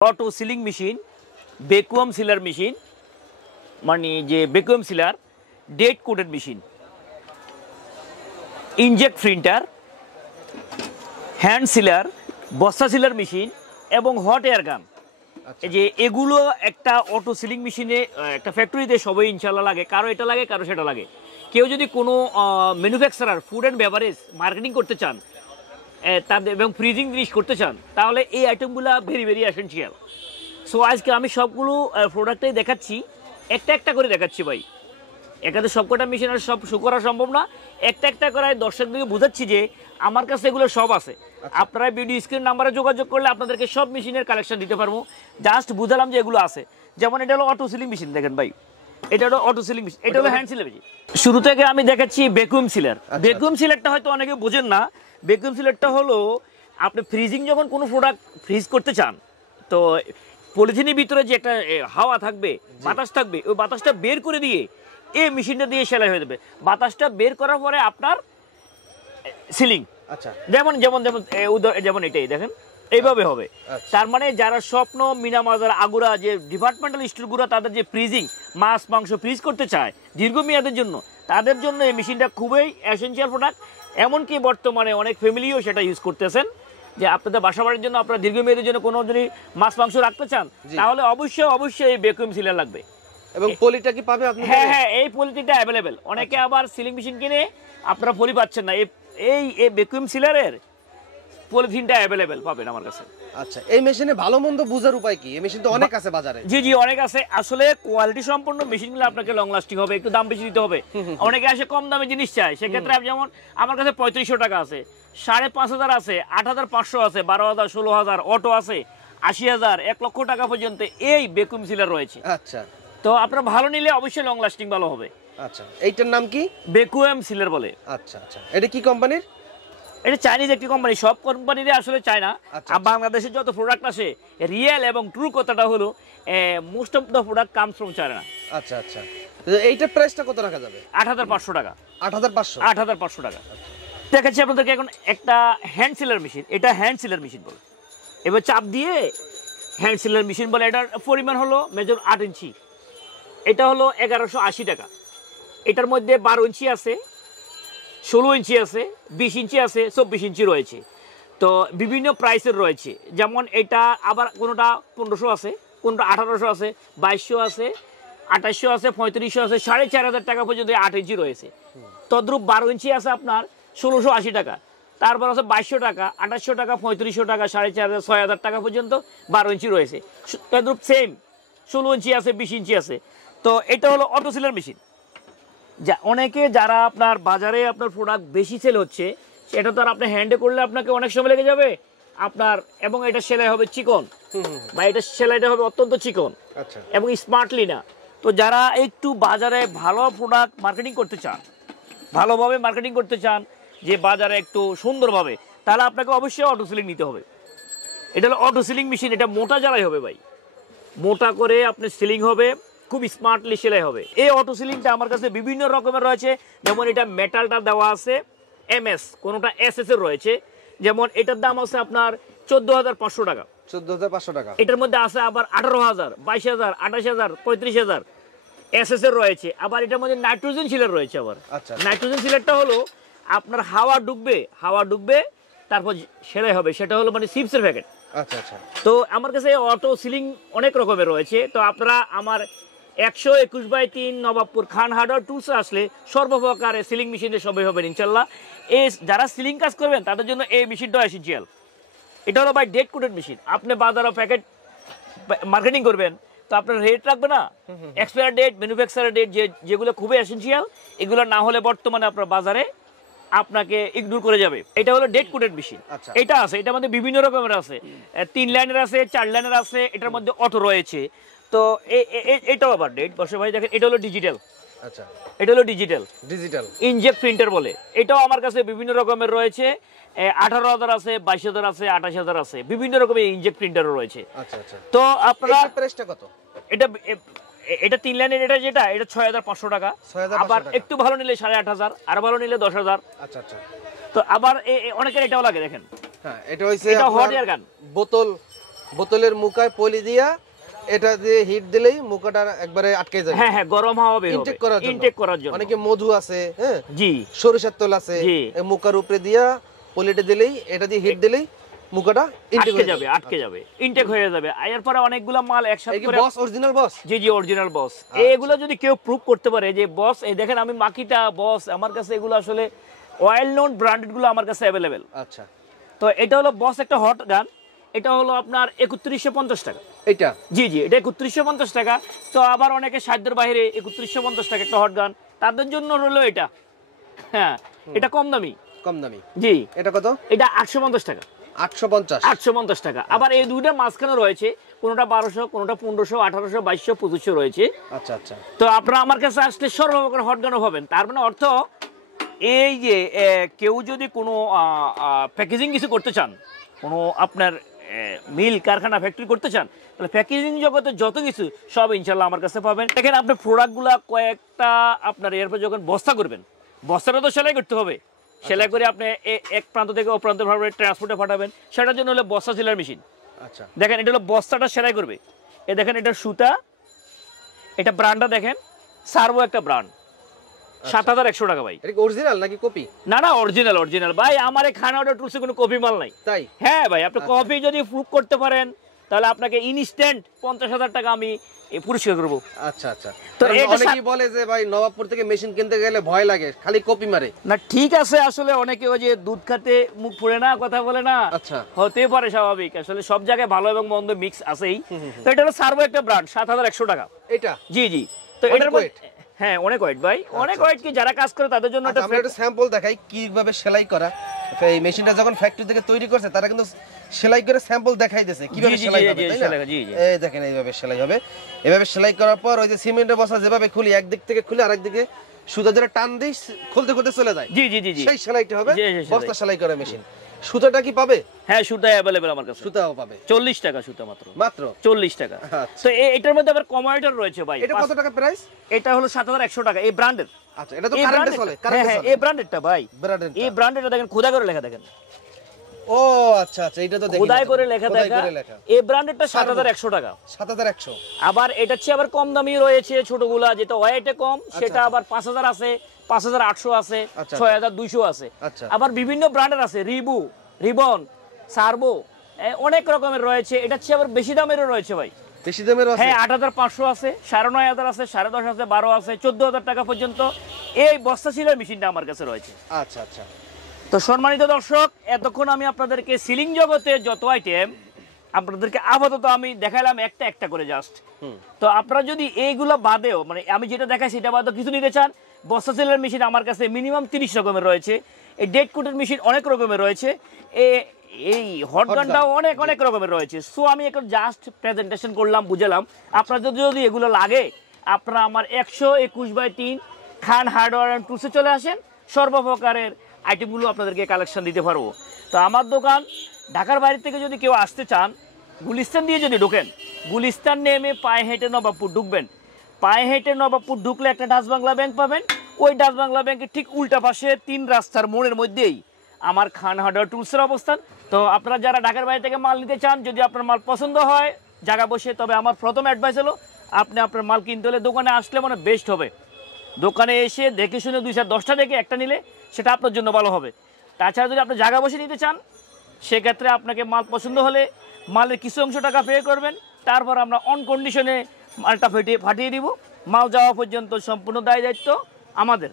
Auto sealing machine vacuum sealer machine माने जे vacuum sealer date coded machine inkjet printer hand sealer बस्ता sealer machine एवं हट air गान যে এগুলো একটা অটো সিলিং মেশিনে একটা ফ্যাক্টরিতে সবাই ইনশাআল্লাহ লাগে কারো এটা লাগে কারো সেটা লাগে কেউ যদি কোনো manufacturer food and beverage marketing করতে চান তাদের এবং ফ্রিজিং জিনিস করতে চান তাহলে এই আইটেমগুলো ভেরি ভেরি এসেনশিয়াল সো আজকে আমি সবগুলো প্রোডাক্টই দেখাচ্ছি একটা একটা করে দেখাচ্ছি ভাই একাতে সবকটা মেশিন আর সব শো করা সম্ভব না একটা একটা করে দর্শকদেরকে বোঝাচ্ছি যে আমার কাছে এগুলো সব আছে আপনারা ভিডিও স্ক্রিন নাম্বারে যোগাযোগ করলে আপনাদেরকে সব মেশিনের কালেকশন দিতে পারবো জাস্ট বুঝালাম যে এগুলো আছে যেমন এটা হলো অটো সিলিং মেশিন দেখেন ভাই এটা হলো অটো সিলিং মেশিন এটা হলো হ্যান্ড সিলার মেশিন শুরু থেকে আমি দেখাচ্ছি ভ্যাকুয়াম সিলার ভ্যাকুয়াম সিলারটা হয়তো অনেকে বোঝেন না ভ্যাকুয়াম সিলারটা হলো আপনি ফ্রিজিং যখন কোনো প্রোডাক্ট ফ্রিজ করতে চান তো পলিথিনের ভিতরে যে একটা হাওয়া থাকবে বাতাস থাকবে ওই বাতাসটা বের করে দিয়ে এই মেশিনটা দিয়ে সেলাই হয়ে যাবে বাতাসটা বের করার পরে আপনার সিলিং আচ্ছা যেমন যেমন যেমন যেমন এটাই দেখেন এইভাবে হবে তার মানে যারা স্বপ্ন মিনামাজার আগুরা যে ডিপার্টমেন্টাল স্টোরগুলো তাদের যে ফ্রিজিং মাছ মাংস ফ্রিজ করতে চায় দীর্ঘমেয়াদের জন্য তাদের জন্য এই মেশিনটা খুবই এসেনশিয়াল প্রোডাক্ট এমনকি বর্তমানে অনেক ফ্যামিলিও সেটা ইউজ করতেছেন যে আপনাদের বাসা বাড়ির জন্য আপনারা দীর্ঘমেয়াদের জন্য কোনো যদি মাছ মাংস রাখতে চান তাহলে অবশ্যই অবশ্যই এই ভ্যাকুয়াম সিলার লাগবে এবং পলিটা কি পাবে আপনি হ্যাঁ হ্যাঁ এই পলিটা अवेलेबल অনেকে আবার সিলিং মেশিন কিনে আপনারা পলি পাচ্ছেন না এই ভ্যাকুয়াম সিলারের পলিথিনটা अवेलेबल পাবেন আমার কাছে আচ্ছা এই মেশিনে ভালো মন্দ বুঝার উপায় কি এই মেশিন তো অনেক আছে বাজারে জি জি অনেক আছে আসলে কোয়ালিটি সম্পন্ন মেশিনগুলো আপনাকে লং লাস্টিং হবে একটু দাম বেশি দিতে হবে অনেকে আসে কম দামে জিনিস চায় সেই ক্ষেত্রে যেমন আমার কাছে 3500 টাকা আছে 5500 আছে 8500 আছে 12000 16000 অটো আছে 80000 1 লক্ষ টাকা পর্যন্ত এই ভ্যাকুয়াম সিলার রয়েছে আচ্ছা তো আপনারা ভালো নিলে অবশ্যই লং লাস্টিং ভালো হবে আচ্ছা এইটার নাম কি ভ্যাকুয়াম সিলার বলে আচ্ছা আচ্ছা এটা কি কোম্পানির এটা চাইনিজ একটি কোম্পানি সব কোম্পানিরে আসলে চায় না আর বাংলাদেশের যত প্রোডাক্ট আসে রিয়েল এবং ট্রু কথাটা হলো most of the product comes from China আচ্ছা আচ্ছা এইটা প্রাইসটা কত রাখা যাবে 8500 টাকা 8500 টাকা দেখাচ্ছি আপনাদেরকে এখন একটা হ্যান্ড সিলার মেশিন এটা হ্যান্ড সিলার মেশিন বলে এবার চাপ দিয়ে হ্যান্ড সিলার মেশিন বলে এটার পরিমাণ হলো মেজর 8 ইঞ্চি এটা হলো 1180 টাকা এটার মধ্যে 12 ইঞ্চি আছে 16 ইঞ্চি আছে 20 ইঞ্চি আছে 24 ইঞ্চি রয়েছে তো বিভিন্ন প্রাইসের রয়েছে যেমন এটা আবার কোনোটা 1500 আছে কোনোটা 1800 আছে 2200 আছে 2800 আছে 3500 আছে 4500 টাকা পর্যন্ত 8 ইঞ্চি রয়েছে তদ্রুপ 12 ইঞ্চি আছে আপনার 1680 টাকা তারপর আছে 2200 টাকা 2800 টাকা 3500 টাকা 4500 6000 টাকা পর্যন্ত 12 ইঞ্চি রয়েছে তদ্রুপ সেম 16 ইঞ্চি আছে 20 ইঞ্চি আছে তো এটা হলো অটো সিলার মেশিন যা অনেকে যারা আপনার বাজারে আপনার প্রোডাক্ট বেশি সেল হচ্ছে সেটা তো আর আপনি হ্যান্ডে করলে আপনাকে অনেক সময় লেগে যাবে আপনার এবং এটা সেলাই হবে চিকন বা এটা সেলাইটা হবে অত্যন্ত চিকন আচ্ছা এবং স্মার্টলি না তো যারা একটু বাজারে ভালো প্রোডাক্ট মার্কেটিং করতে চান ভালোভাবে মার্কেটিং করতে চান যে বাজারে একটু সুন্দরভাবে তাহলে আপনাকে অবশ্যই অটো সিলিং নিতে হবে এটা হলো অটো সিলিং মেশিন এটা মোটা জ্বালাই হবে ভাই মোটা করে আপনি সিলিং হবে খুব স্মার্টলি সেলাই হবে এই অটো সিলিংটা আমার কাছে বিভিন্ন রকমের রয়েছে যেমন এটা মেটালটা দেওয়া আছে এমএস কোনটা এসএস এর রয়েছে যেমন এটার দাম আছে আপনার 14500 টাকা 14500 টাকা এটার মধ্যে আছে আবার 18000 22000 28000 35000 এসএস এর রয়েছে আবার এটার মধ্যে নাইট্রোজেন সিলার রয়েছে আবার আচ্ছা নাইট্রোজেন সিলারটা হলো আপনার হাওয়া ঢুকবে তারপর সেলাই হবে সেটা হলো মানে চিপসের প্যাকেট আচ্ছা আচ্ছা তো আমার কাছে অটো সিলিং অনেক রকমের রয়েছে তো আপনারা আমার 121/3 নবাবপুর খান হার্ডওয়্যার টুলস আসলে সর্বপ্রকারে সিলিং মেশিনের সবই হবে ইনশাআল্লাহ এই যারা সিলিং কাজ করবেন তাদের জন্য এই মেশিনটা এসেনশিয়াল এটা হলো ভাই ডেট কোডেড মেশিন আপনি বাজারে প্যাকেট মার্কেটিং করবেন তো আপনার রেট রাখবে না এক্সপায়ার ডেট ম্যানুফ্যাকচারার ডেট যেগুলো খুবই এসেনশিয়াল এগুলো না হলে বর্তমানে আপনার বাজারে আপনাকে ইগনোর করে যাবে এটা হলো ডেট কোডেড মেশিন এটা আছে এটার মধ্যে বিভিন্ন রকমের আছে 3 লাইনের আছে 4 লাইনের আছে এটার মধ্যে অটো রয়েছে তো এটাও আবার ডেট বসে ভাই দেখেন এটা হলো ডিজিটাল আচ্ছা এটা হলো ডিজিটাল ইনজেক্ট প্রিন্টার বলে এটাও আমার কাছে বিভিন্ন রকমের রয়েছে 18000 আছে 22000 আছে 28000 আছে বিভিন্ন রকমের ইনজেক্ট প্রিন্টারও রয়েছে আচ্ছা আচ্ছা তো আপনারা প্রাইসটা কত এটা 3 লাইনের এটা যেটা এটা 6500 টাকা আবার একটু ভালো নিলে 8500 আর ভালো নিলে 10000 আচ্ছা আচ্ছা তো আবার অনেকের এটাও লাগে দেখেন হ্যাঁ এটা হইছে এটা হট এয়ার গান বোতল বোতলের মুখায় পলি দিয়া এটা দিয়ে হিট দিলেই মুখাটা একবারে আটকে যাবে। হ্যাঁ হ্যাঁ, গরম হাওয়া বের হবে ইনটেক করার জন্য। অনেকে মধু আছে, হ্যাঁ জি, সরিষার তেল আছে, এই মুখার উপরে দিয়া পলিটা দিলেই, এটা দিয়ে হিট দিলেই মুখাটা আটকে যাবে ইনটেক হয়ে যাবে। এরপরে অনেকগুলো মাল একসাথে করে বস অরিজিনাল বস, জি জি অরিজিনাল বস। এগুলো যদি কেউ প্রুভ করতে পারে যে বস, এই দেখেন আমি মাকিটা বস, আমার কাছে এগুলো আসলে ওয়েল নোন ব্র্যান্ডেড গুলো আমার কাছে अवेलेबल। আচ্ছা, তো এটা হলো বস একটা হট গান, এটা হলো আপনার 3150 টাকা। এটা জি জি, এটা 3150 টাকা। তো আবার অনেকে সাধ্যের বাইরে 3150 টাকা একটা হট গান, তাদের জন্য হলো এটা। হ্যাঁ, এটা কম দামি জি। এটা কত? এটা 850 টাকা। 850 টাকা। আবার এই দুইটা মাঝখানে রয়েছে, কোনটা 1200, কোনটা 1500, 1800, 2200, 2500 রয়েছে। আচ্ছা আচ্ছা। তো আপনারা আমার কাছে আসলে সর্বপ্রকার হট গানও পাবেন। তার মানে অর্থ এই যে কেউ যদি কোনো প্যাকেজিং কিছু করতে চান, কোনো আপনার মিল কারখানা ফ্যাক্টরি করতে চান, তাহলে প্যাকেজিং জগতে যত কিছু সব ইনশাল্লাহ আমার কাছে পাবেন। দেখেন আপনার প্রোডাক্টগুলো কয়েকটা আপনার এরপর যখন বস্তা করবেন, বস্তাটা তো সেলাই করতে হবে। সেলাই করে আপনি এক প্রান্ত থেকে ও প্রান্ত ভাবে ট্রান্সপোর্টে পাঠাবেন, সেটার জন্য হলো বস্তা সেলার মেশিন। আচ্ছা, দেখেন এটা হলো বস্তাটা সেলাই করবে। এ দেখেন এটা সুতা, এটা ব্র্যান্ডটা দেখেন সার্ভো একটা ব্র্যান্ড, 7100 টাকা ভাই। এটা কি অরিজিনাল নাকি কপি? না না, অরিজিনাল ভাই। আমার এই খানা অর্ডার টুলসে কোনো কপি মাল নাই। তাই? হ্যাঁ ভাই, আপনি কপি যদি প্রুভ করতে পারেন তাহলে আপনাকে ইনস্ট্যান্ট 50,000 টাকা আমি পুরস্কার করব। আচ্ছা আচ্ছা। তো অনেকেই বলে যে ভাই নবাবপুর থেকে মেশিন কিনতে গেলে ভয় লাগে, খালি কপি মারে। না ঠিক আছে, আসলে অনেকে ওই যে দুধ খাতে মুখ পুড়ে না কথা বলে না, আচ্ছা হতে পারে, স্বাভাবিক। আসলে সব জায়গায় ভালো এবং মন্দ মিক্স আছেই। তো এটা হলো সার্ভো একটা ব্র্যান্ড, 7100 টাকা এটা। জি জি। তো এটার হ্যাঁ অনেক ওয়েট ভাই, অনেক ওয়েট। কি যারা কাজ করে তাদের জন্য আমরা একটা স্যাম্পল দেখাই কিভাবে সেলাই করা। এই মেশিনটা যখন ফ্যাক্টরি থেকে তৈরি করছে তারা কিন্তু সেলাই করে স্যাম্পল দেখাই দিয়েছে কিভাবে সেলাই হবে, তাই না? এই দেখেন এইভাবে সেলাই হবে। এভাবে সেলাই করার পর ওই যে সিমেন্টের বস্তা যেভাবে খুলি, একদিক থেকে খুলে আরেক দিকে সুতা ধরে টান দিই, খুলতে খুলতে চলে যায়। জি জি জি, সেই সেলাইটা হবে বস্তা সেলাই করা মেশিন। সুতাটা কি পাবে? হ্যাঁ, সুতা अवेलेबल আমার কাছে। সুতাও পাবে 40 টাকা সুতা, মাত্র 40 টাকা। তো এটার মধ্যে আবার কমাইটার রয়েছে ভাই। এটা কত টাকা প্রাইস? এটা হলো 7100 টাকা, এই ব্র্যান্ডের। আচ্ছা, এটা তো কারেন্টে চলে। হ্যাঁ, এই ব্র্যান্ডেরটা ভাই, এই ব্র্যান্ডেরটা দেখেন খোদা করে লেখা দেখেন। ও আচ্ছা আচ্ছা, এটা তো দেখেন খোদাই করে লেখা দেখা। এই ব্র্যান্ডেরটা 7100 টাকা। 7100। আবার এটা চেয়ে আবার কম দামি রয়েছে ছোটগুলা, যেটা ওয়েটে কম, সেটা আবার 5000 আছে, 5800 আছে, 6200 আছে। আবার বিভিন্ন ব্র্যান্ডের আছে, রিবন, সার্ভো, অনেক রকমের রয়েছে। এটা চেয়ে আবার বেশি দামেরও রয়েছে ভাই। বেশি দামেরও আছে? হ্যাঁ, 8500 আছে, 9500 আছে, 10.5 আছে, 12 আছে, 14000 টাকা পর্যন্ত এই বস্তা সিলার মেশিনটা আমার কাছে রয়েছে। আচ্ছা আচ্ছা। তো সম্মানিত দর্শক, এতক্ষণ আমি আপনাদেরকে সিলিং জগতে যত আইটেম আপনাদেরকে আপাতত আমি দেখাইলাম একটা করে জাস্ট। তো আপনারা যদি এইগুলো বাদেও, মানে আমি যেটা দেখাই সেটা বাদেও কিছু নিতে চান, বস্তা সেলার মেশিন আমার কাছে মিনিমাম 30 রকমের রয়েছে। এই ডেড কোটের মেশিন অনেক রকমের রয়েছে, এই হট গানটাও অনেক রকমের রয়েছে। সো আমি একটা জাস্ট প্রেজেন্টেশন করলাম, বুঝালাম। আপনার যদি এগুলো লাগে, আপনারা আমার 121/3 খান হার্ডওয়্যার অ্যান্ড টুলসে চলে আসেন, সর্বপ্রকারের আইটেমগুলো আপনাদেরকে কালেকশন দিতে পারবো। তো আমার দোকান ঢাকার বাইরে থেকে যদি কেউ আসতে চান, গুলিস্তান দিয়ে যদি ঢোকেন, গুলিস্তান নেমে পায়ে হেঁটে নবাবপুর ঢুকবেন। পায়ে হেঁটে নবাবপুর ঢুকলে একটা ডাচ বাংলা ব্যাংক পাবেন। ওই ডাচ বাংলা ব্যাংকের ঠিক উল্টা পাশে 3 রাস্তার মোড়ের মধ্যেই আমার খান হার্ডওয়্যার টুলসের অবস্থান। তো আপনারা যারা ঢাকার বাইরে থেকে মাল নিতে চান, যদি আপনার মাল পছন্দ হয় জায়গা বসে, তবে আমার প্রথম অ্যাডভাইস হলো আপনি আপনার মাল কিনতে হলে দোকানে আসলে মানে বেস্ট হবে। দোকানে এসে দেখে শুনে 2-10টা দেখে একটা নিলে সেটা আপনার জন্য ভালো হবে। তাছাড়া যদি আপনি জায়গা বসে নিতে চান, সেক্ষেত্রে আপনাকে মাল পছন্দ হলে মালের কিছু অংশ টাকা পে করবেন, তারপর আমরা অন কন্ডিশনে মালটা ফাটিয়ে দিব। মাল যাওয়া পর্যন্ত সম্পূর্ণ দায় দায়িত্ব আমাদের।